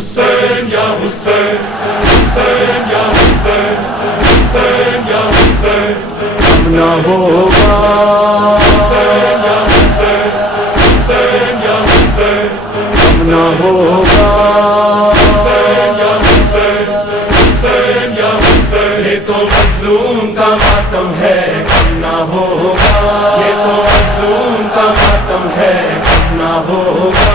حسین یا حسین، حسین یا حسین، حسین یا حسین، اب نہ ہوگا حسین یا حسین، حسین یا حسین، اب نہ ہوگا حسین یا حسین، حسین یا حسین، یہ تو مظلوم کا ماتم ہے، کم نہ ہوگا، یہ تو مظلوم کا ماتم ہے، کم نہ ہوگا،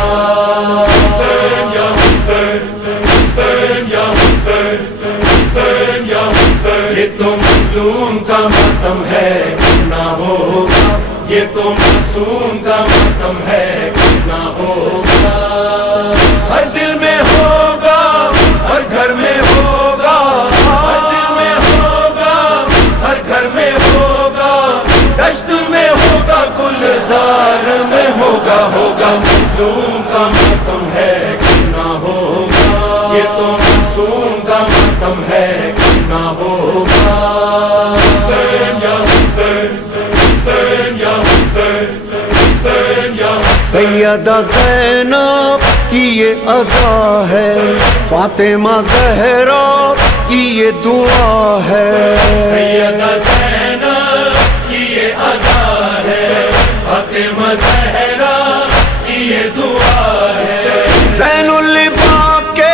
حسین یا حسین، حسین یا حسین، حسین یا حسین، یہ تو مظلوم کا ماتم ہے، کم نہ ہوگا، یہ تو معصوم کا ماتم ہے، کم نہ ہوگا، ہر دل میں ہوگا، ہر گھر میں ہوگا، ہر دل میں ہوگا، ہر گھر میں ہوگا، دشت میں ہوگا، گلزار میں ہوگا، ہوگا مظلوم کا ماتم ہے، کم نہ ہوگا، یہ تو معصوم کا ماتم ہے، کم نہ ہوگا، حسین یا حسین، حسین یا حسین، حسین یا حسین، سیدہ زینب کی یہ عزا ہے، فاطمہ زہرا کی یہ دعا ہے، سیدہ زینب کی یہ عزا ہے، فاطمہ زہرا کی یہ دعا ہے، زین العباد کے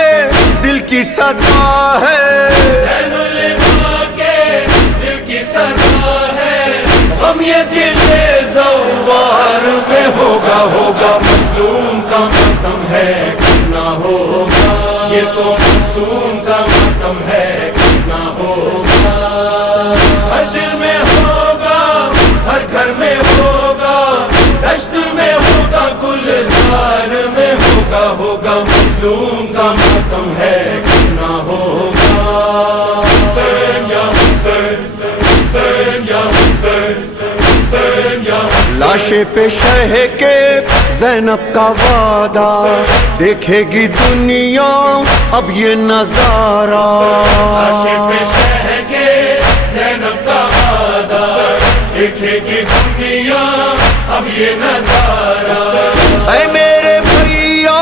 دل کی صدا ہے، زین العباد کے دل کی صدا ہے، غم یہ دل زوار میں ہوگا، ہوگا مظلوم کا ماتم ہے، کم نہ ہوگا، یہ تو معصوم کا ماتم ہے، کم نہ ہوگا، ہر دل میں ہوگا، ہر گھر میں ہوگا، دشت میں ہوگا، گلزار میں ہوگا، ہوگا مظلوم کا ماتم ہے، کم نہ ہوگا، حسین یا حسین، حسین یا حسین، حسین یا حسین، لاشے پہ شہ کے زینب کا وعدہ، دیکھے گی دنیا اب یہ نظارہ، لاشے پہ شہ کے زینب کا وعدہ، دیکھے گی دنیا اب یہ نظارہ، اے میرے بھیا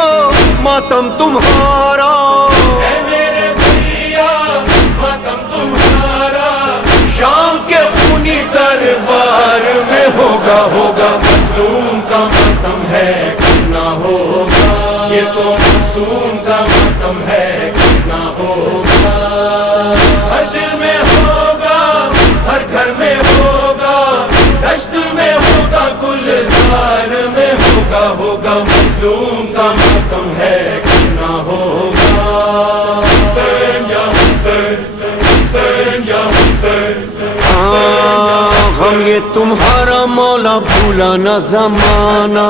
ماتم تمہارا، اے میرے بھیا ماتم تمہارا، شام کے خونی دربار میں ہوگا، ہوگا مظلوم کا ماتم ہے، کم نہ ہوگا، یہ تو معصوم کا ماتم ہے، کم نہ ہوگا، ہر دل میں ہوگا، ہر گھر میں ہوگا، دشت میں ہوگا، گلزار میں ہوگا، ہوگا مظلوم کا ماتم ہے، کم نہ ہوگا، حسین یا حسین، حسین یا حسین، غم یہ تمہارا مولا بھولا نہ زمانہ،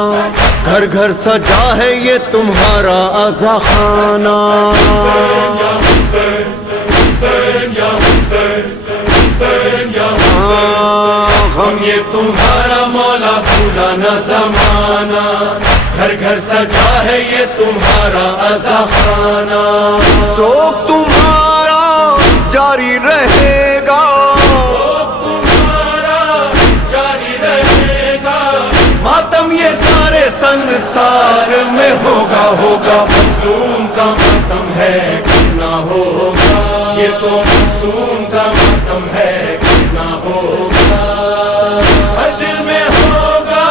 گھر گھر سجا ہے یہ تمہارا عزا خانہ، حسین یا حسین، حسین یا حسین، حسین یا حسین، غم یہ تمہارا مولا بھولا نہ زمانہ، گھر گھر سجا ہے یہ تمہارا عزا خانہ، تو تمہارا جاری رہے گا، تمہارا جاری رہے گا، ماتم یہ سارے سنسار میں ہوگا، ہوگا مظلوم کا ماتم ہے، کم نہ ہوگا، یہ تو معصوم کا ماتم ہے، کم نہ ہوگا، ہر دل میں ہوگا،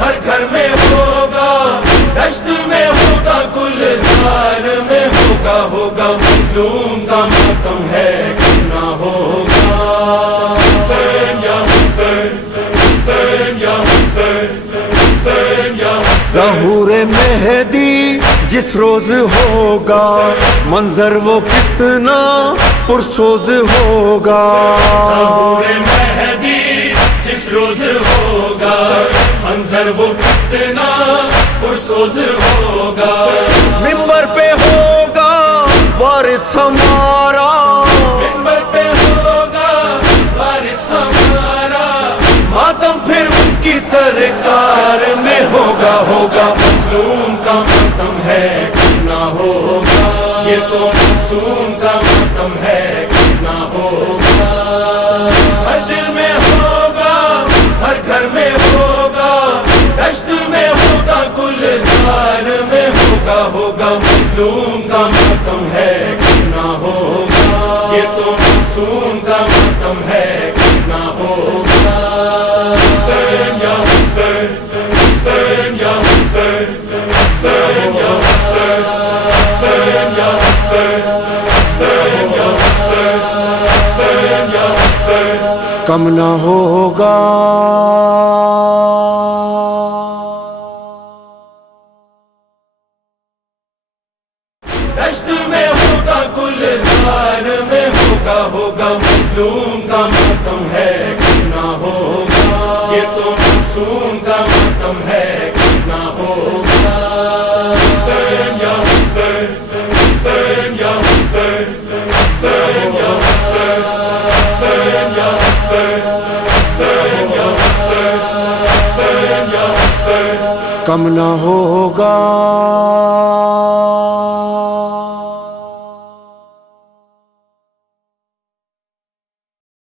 ہر گھر میں ہوگا، دشت میں ہوگا، گلزار میں ہوگا، ہوگا مظلوم کا ماتم ہے، کم نہ ہوگا، حسین یا حسین، حسین یا حسین، حسین یا حسین، ظہور مہدی جس روز ہوگا، منظر وہ کتنا پرسوز ہوگا، ظہور مہدی جس روز ہوگا، منظر وہ کتنا پرسوز ہوگا، منبر پہ ہوگا وارث ہمارا، منبر پہ ہوگا وارث ہمارا، ماتم پھر ان کی سرکار میں ہوگا، ہوگا مظلوم کا ماتم ہے، کم نہ ہوگا، یہ تو معصوم کا ماتم ہے، کم نہ ہوگا، ہر دل میں ہوگا، ہر گھر میں ہوگا، دشت میں ہوگا، گلزار میں ہوگا، ہوگا مظلوم کا کم نہ ہوگا دشت میں ہوگا گلزار میں ہوگا مظلوم کا ماتم ہے کم نہ ہوگا یہ تو معصوم کا ماتم ہے کم نہ ہوگا حسین یا حسین حسین یا حسین حسین یا حسین حسین یا حسین حسین یا حسین حسین یا حسین کم نہ ہوگا